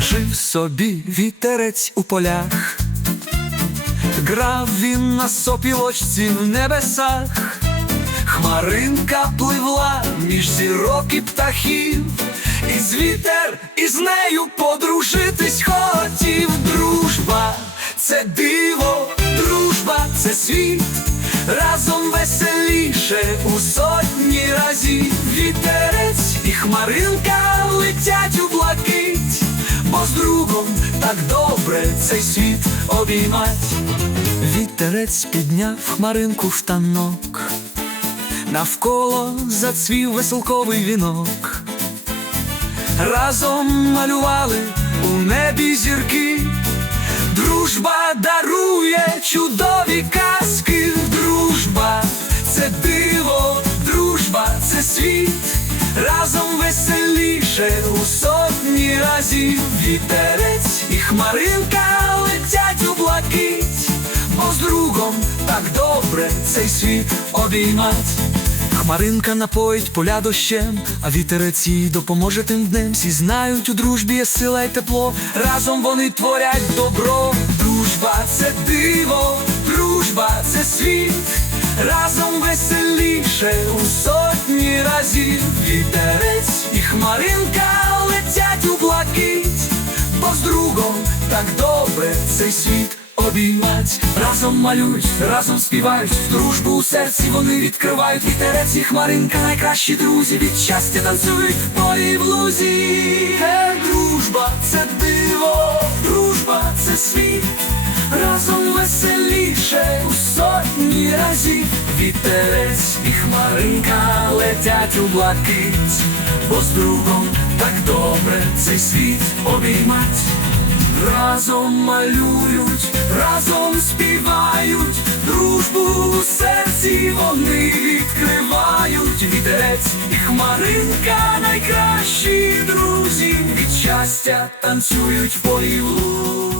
Жив собі вітерець у полях, грав він на сопілочці в небесах, Хмаринка пливла між зірок і птахів, і з вітер із нею подружитись хотів. Дружба, це диво, дружба, це світ, разом веселіше у сотні разів. Вітерець і хмаринка летять у блакить, з другом так добре цей світ обіймать. Вітерець підняв хмаринку в танок. Навколо зацвів веселковий вінок, разом малювали у небі зірки, дружба дарує чудові казки, вітерець і хмаринка летять у блакить, бо з другом так добре цей світ обіймать. Хмаринка напоїть поля дощем, а вітерець їй допоможе тим днем. Всі знають, у дружбі є сила й тепло. Разом вони творять добро. Дружба це диво, дружба це світ. Разом веселіше у сотні разів. Вітерець і хмаринка другом так добре цей світ обіймать, разом малюють, разом співають, дружбу у серці вони відкривають. Вітерець і хмаринка, найкращі друзі. Від щастя танцюють в полі в лузі. Е, дружба це диво, дружба це світ, разом веселіше у сотні разів. Вітерець і хмаринка летять у блакить, бо з другом так добре цей світ обіймать. Разом малюють, разом співають, дружбу у серці вони відкривають. Вітерець і хмаринка найкращі друзі від щастя танцюють в лузі.